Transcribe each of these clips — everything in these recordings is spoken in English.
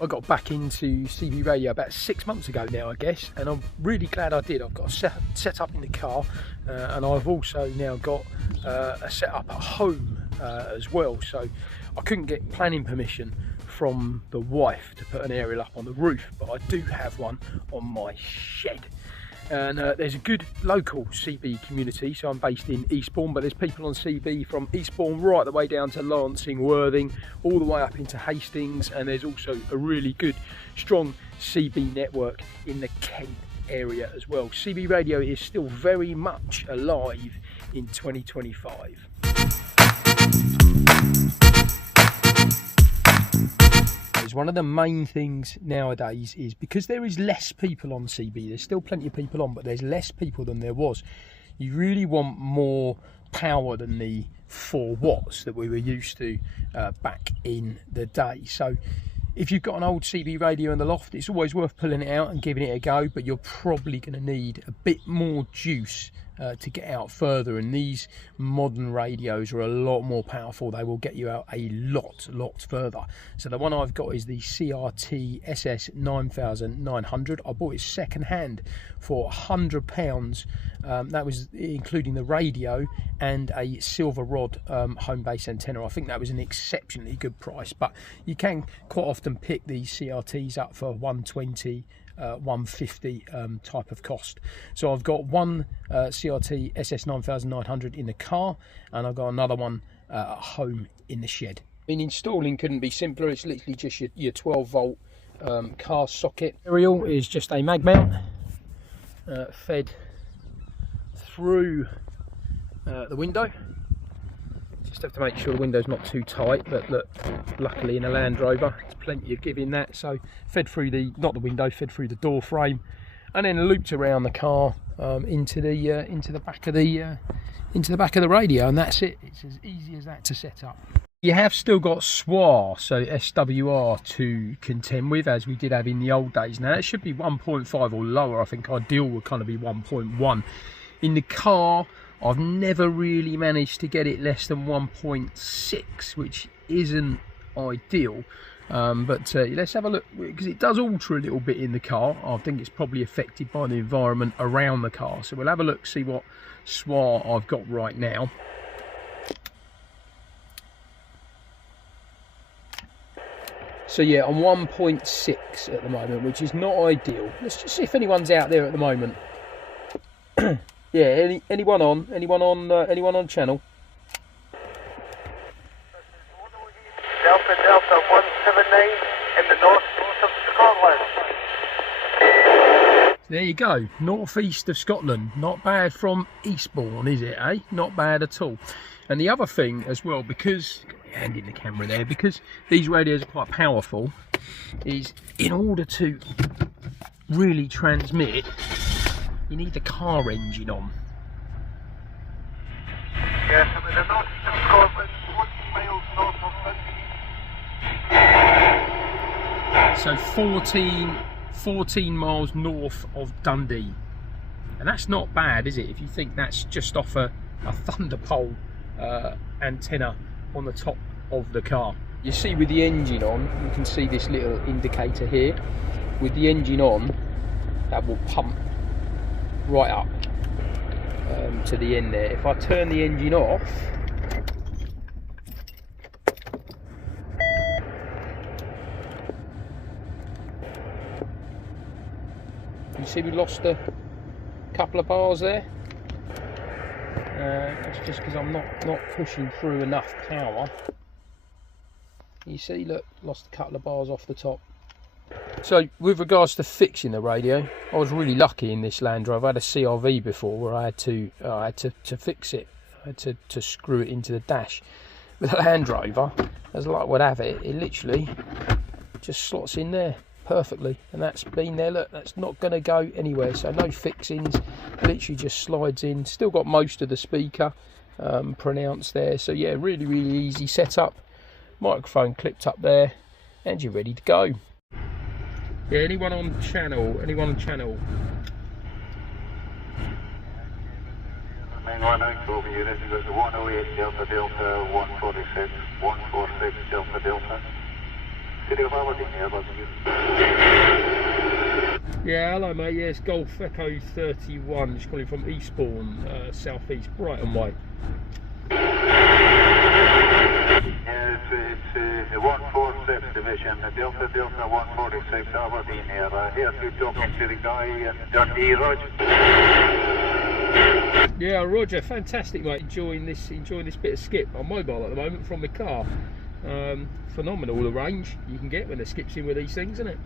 I got back into CB radio about 6 months ago now, I guess, and I'm really glad I did. I've got a set up in the car, and I've also now got a setup at home as well. So I couldn't get planning permission from the wife to put an aerial up on the roof, but I do have one on my shed. And there's a good local CB community, so I'm based in Eastbourne, but there's people on CB from Eastbourne right the way down to Lancing, Worthing, all the way up into Hastings, and there's also a really good, strong CB network in the Kent area as well. CB radio is still very much alive in 2025. One of the main things nowadays is because there is less people on CB, there's still plenty of people on, but there's less people than there was. You really want more power than the 4 watts that we were used to back in the day. So if you've got an old CB radio in the loft, it's always worth pulling it out and giving it a go, but you're probably going to need a bit more juice to get out further, and these modern radios are a lot more powerful. They will get you out a lot further. So the one I've got is the CRT SS 9900. I bought it second hand for £100. That was including the radio and a silver rod home base antenna. I think that was an exceptionally good price, but you can quite often pick these CRTs up for 120, 150 type of cost. So I've got one CRT SS 9900 in the car, and I've got another one at home in the shed. I mean, installing couldn't be simpler. It's literally just your 12 volt car socket. Aerial is just a mag mount fed through the window. Just have to make sure the window's not too tight, but look, luckily in a Land Rover there's plenty of give in that. So fed through the, not the window, fed through the door frame, and then looped around the car into the back of the radio, and that's it. It's as easy as that to set up. You have still got SWR, so SWR, to contend with, as we did have in the old days. Now it should be 1.5 or lower. I think ideal would kind of be 1.1. In the car, I've never really managed to get it less than 1.6, which isn't ideal. But let's have a look, because it does alter a little bit in the car. I think it's probably affected by the environment around the car. So we'll have a look, see what SWR I've got right now. So yeah, I'm 1.6 at the moment, which is not ideal. Let's just see if anyone's out there at the moment. Yeah, anyone on channel? Delta 179 in the northeast of Scotland. There you go, northeast of Scotland. Not bad from Eastbourne, is it, eh? Not bad at all. And the other thing as well, because, got my hand in the camera there, because these radios are quite powerful, is in order to really transmit, you need the car engine on. Yes, I'm in the north of Scotland, 40 miles north of Dundee. So 14 miles north of Dundee. And that's not bad, is it? If you think that's just off a Thunderpole antenna on the top of the car. You see with the engine on, you can see this little indicator here. With the engine on, that will pump right up to the end there. If I turn the engine off, you see we lost a couple of bars there. That's just because I'm not pushing through enough power. You see, look, lost a couple of bars off the top. So with regards to fixing the radio, I was really lucky in this Land Rover. I had a CRV before where I had to fix it. I had to screw it into the dash. With a Land Rover, as luck would have it, it literally just slots in there perfectly, and that's been there. Look, that's not going to go anywhere, so no fixings, literally just slides in. Still got most of the speaker pronounced there, so yeah, really easy setup. Microphone clipped up there, and you're ready to go. Yeah, anyone on channel? 919 over here, this is 108 Delta 146 Delta. Yeah, hello mate, yeah, it's Golf Echo 31, just calling from Eastbourne, South East, Brighton way. Yes, it's 146 division, Delta 146 Aberdeen here. Here to talking to the guy in Dundee, Roger. Yeah, Roger, fantastic mate, enjoying this bit of skip. I'm mobile at the moment from my car. Phenomenal the range you can get when the skip's in with these things, isn't it?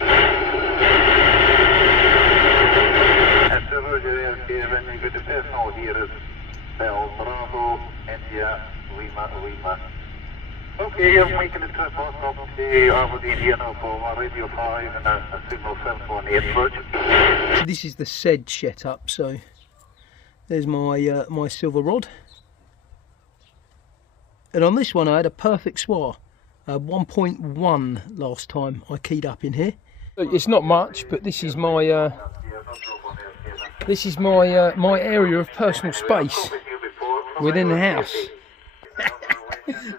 And so Roger, here, and you got the personal here is Bell, Bravo, India, Lima. Okay, I'm making a trip up to Aberdeen here now for Radio 5 and a signal 718, Roger. So this is the SED setup, so there's my my silver rod. And on this one I had a perfect swar, 1.1 last time I keyed up in here. It's not much, but this is my my area of personal space within the house.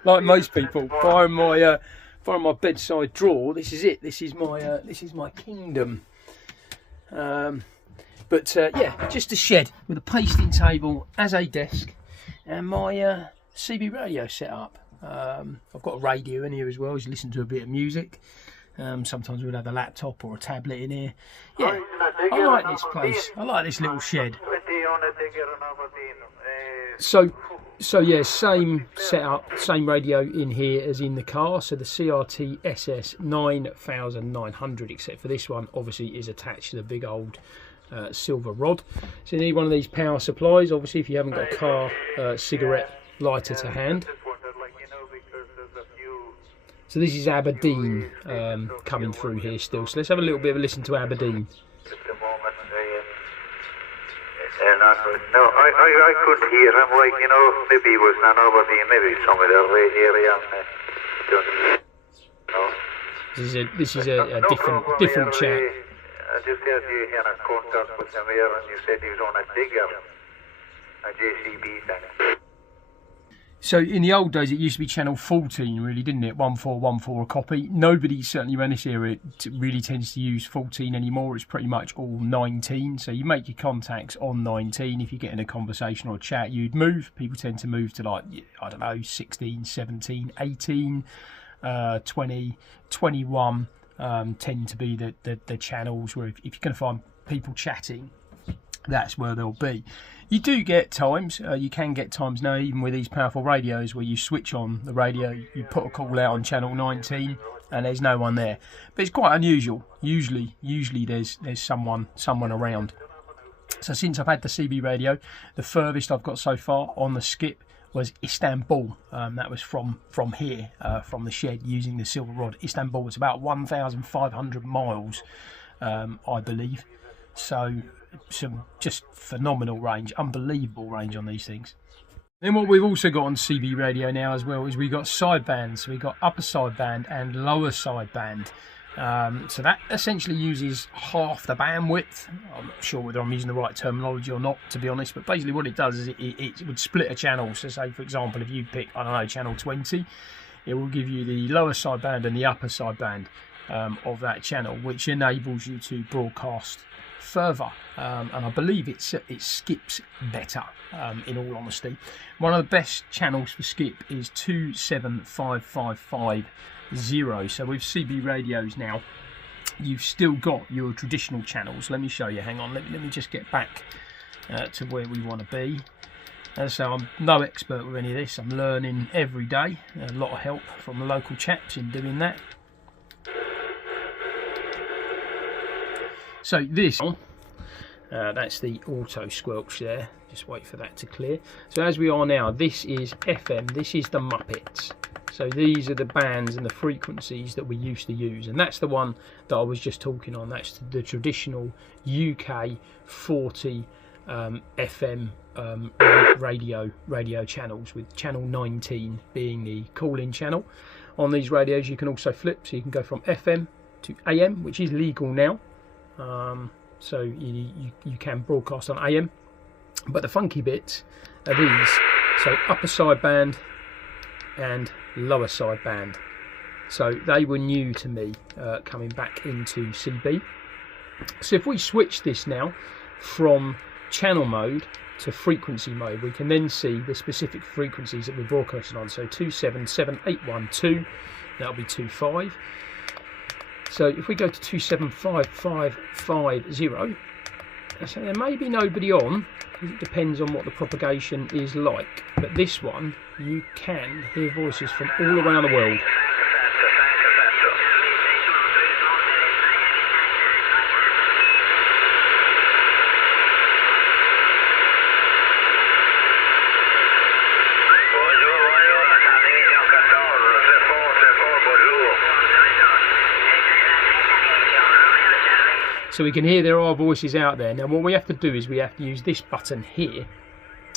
Like most people, behind my bedside drawer, this is it. This is my kingdom. Yeah, just a shed with a pasting table as a desk, and my CB radio set up. I've got a radio in here as well, as you listen to a bit of music. Sometimes we'll have a laptop or a tablet in here. Yeah, I like this place. I like this little shed. So yeah, same setup, same radio in here as in the car. So the CRT SS 9900, except for this one, obviously is attached to the big old silver rod. So you need one of these power supplies. Obviously, if you haven't got a car cigarette lighter to hand. So this is Aberdeen coming through here still. So let's have a little bit of a listen to Aberdeen. No, I couldn't hear him, like, you know, maybe he was in Aberdeen, maybe somewhere area. This is a different chat. I just heard you had a contact with him here, and you said he was on a digger, a JCB thing. So in the old days, it used to be channel 14, really, didn't it? 1414 a copy. Nobody, certainly around this area, really tends to use 14 anymore. It's pretty much all 19. So you make your contacts on 19. If you get in a conversation or a chat, you'd move. People tend to move to, like, I don't know, 16, 17, 18, 20, 21 tend to be the channels where if you're going to find people chatting, that's where they'll be. You do get times, you can get times now, even with these powerful radios, where you switch on the radio, you put a call out on channel 19, and there's no one there. But it's quite unusual. Usually there's someone around. So since I've had the CB radio, the furthest I've got so far on the skip was Istanbul. That was from here, from the shed, using the silver rod. Istanbul, it's about 1,500 miles, I believe. So some just phenomenal range, unbelievable range on these things. Then what we've also got on CB radio now as well is we've got sidebands. So we've got upper sideband and lower sideband. So that essentially uses half the bandwidth. I'm not sure whether I'm using the right terminology or not, to be honest, but basically what it does is it would split a channel. So say, for example, if you pick, I don't know, channel 20, it will give you the lower sideband and the upper sideband of that channel, which enables you to broadcast further, and I believe it skips better, in all honesty. One of the best channels for skip is 27550. So with CB radios now, you've still got your traditional channels. Let me show you, hang on, let me just get back to where we want to be. So I'm no expert with any of this, I'm learning every day. A lot of help from the local chaps in doing that. So this, that's the auto squelch there. Just wait for that to clear. So as we are now, this is FM, this is the Muppets. So these are the bands and the frequencies that we used to use. And that's the one that I was just talking on. That's the traditional UK 40 FM radio channels, with channel 19 being the call-in channel. On these radios you can also flip, so you can go from FM to AM, which is legal now. So you can broadcast on AM, but the funky bits are these. So upper sideband and lower sideband. So they were new to me coming back into CB. So if we switch this now from channel mode to frequency mode, we can then see the specific frequencies that we're broadcasting on. So 277.812, that'll be 25. So if we go to 275.550, so there may be nobody on, it depends on what the propagation is like. But this one, you can hear voices from all around the world. So we can hear there are voices out there. Now what we have to do is we have to use this button here,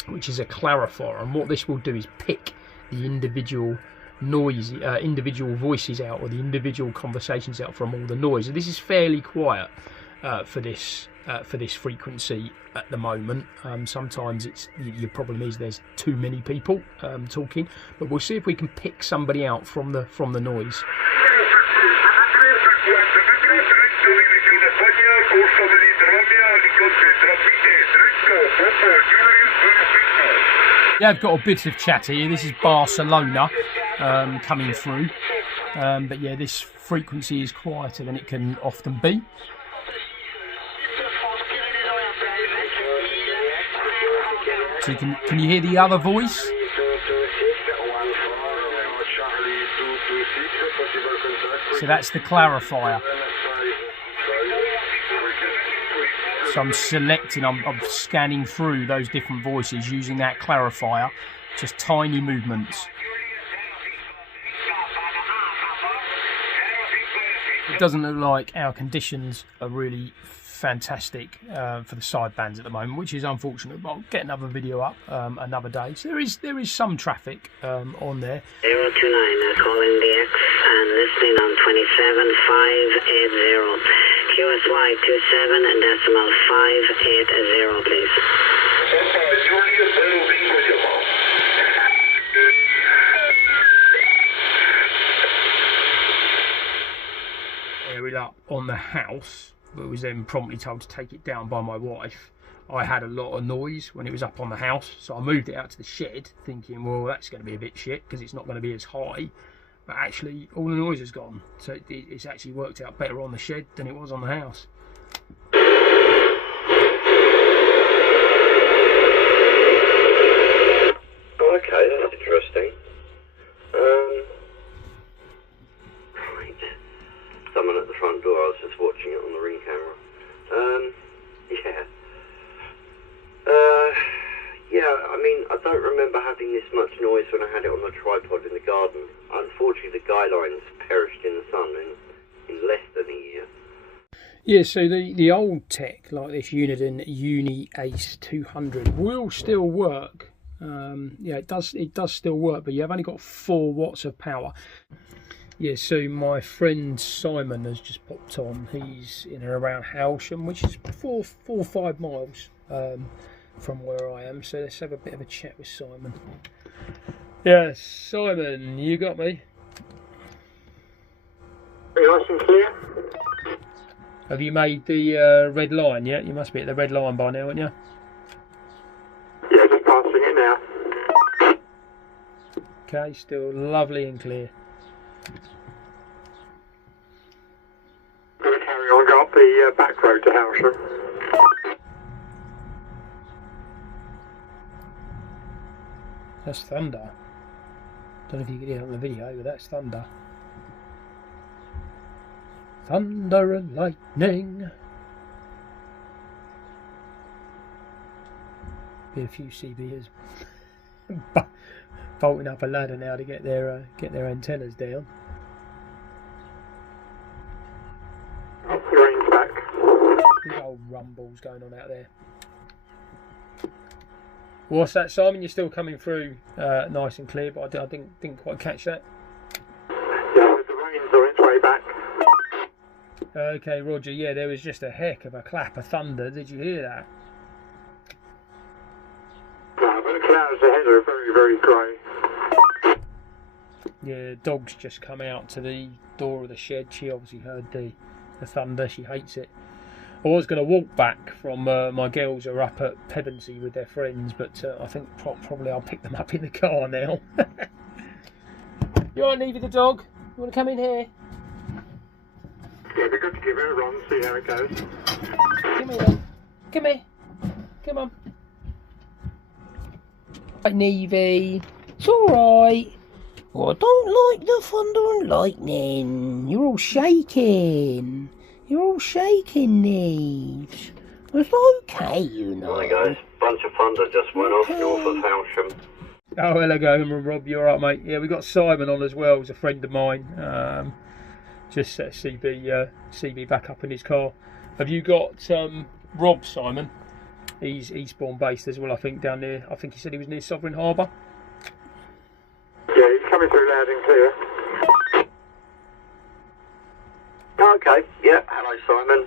which is a clarifier, and what this will do is pick the individual noise, individual voices out, or the individual conversations out from all the noise. So this is fairly quiet for this frequency at the moment. Sometimes your problem is there's too many people talking, but we'll see if we can pick somebody out from the noise. Yeah, I've got a bit of chat here. This is Barcelona coming through, but yeah, this frequency is quieter than it can often be. So can you hear the other voice? So that's the clarifier. So I'm selecting, I'm scanning through those different voices using that clarifier, just tiny movements. It doesn't look like our conditions are really fantastic for the sidebands at the moment, which is unfortunate, but I'll get another video up another day. So there is some traffic on there. 029, calling the X and listening on 27580. QSY 27.580, please. There we are on the house, but was then promptly told to take it down by my wife. I had a lot of noise when it was up on the house, so I moved it out to the shed, thinking, well, that's going to be a bit shit because it's not going to be as high. But actually, all the noise is gone, so it's actually worked out better on the shed than it was on the house. Okay, that's interesting. Right. Someone at the front door, I was just watching it on the ring camera. Yeah. Yeah, I mean, I don't remember having this much noise when I had it on the tripod in the garden. Unfortunately, the guy lines perished in the sun in less than a year. Yeah, so the old tech, like this Uniden Uni Ace 200, will still work. Yeah, it does still work, but you've only got 4 watts of power. Yeah, so my friend Simon has just popped on. He's in and around Howsham, which is 4 or 5 miles from where I am. So let's have a bit of a chat with Simon. Yeah, Simon, you got me? Nice and clear. Have you made the red line yet? You must be at the red line by now, aren't you? Yeah, just passing it now. Okay, still lovely and clear. Going to carry on, go up the back road to Howsham. That's thunder. Don't know if you can hear it on the video, but that's thunder. Thunder and lightning. Be a few CBers bolting up a ladder now to get their antennas down. The rain's back. Big old rumbles going on out there. What's that, Simon? You're still coming through nice and clear, but I didn't quite catch that. Yeah, the rain's on its way back. Okay, Roger. Yeah, there was just a heck of a clap of thunder. Did you hear that? No, but the clouds ahead are very, very grey. Yeah, dog's just come out to the door of the shed. She obviously heard the thunder. She hates it. I was going to walk back from my girls are up at Pevensey with their friends, but I think probably I'll pick them up in the car now. You all right, Nevy the dog? You want to come in here? Yeah, we've got to give it a run, see how it goes. Come here then. Come here. Come on. Right, Nevy. It's alright. Oh, I don't like the thunder and lightning. You're all shaking. You're all shaking, Neves. It's okay, you know. Hi guys, bunch of thunder just went off north of Howsham. Oh, hello, Rob. You alright, mate? Yeah, we got Simon on as well. He's a friend of mine. Just set CB back up in his car. Have you got Rob, Simon? He's Eastbourne based as well, I think, down there. I think he said he was near Sovereign Harbour. Yeah, he's coming through loud and clear. Okay, yeah, hello Simon.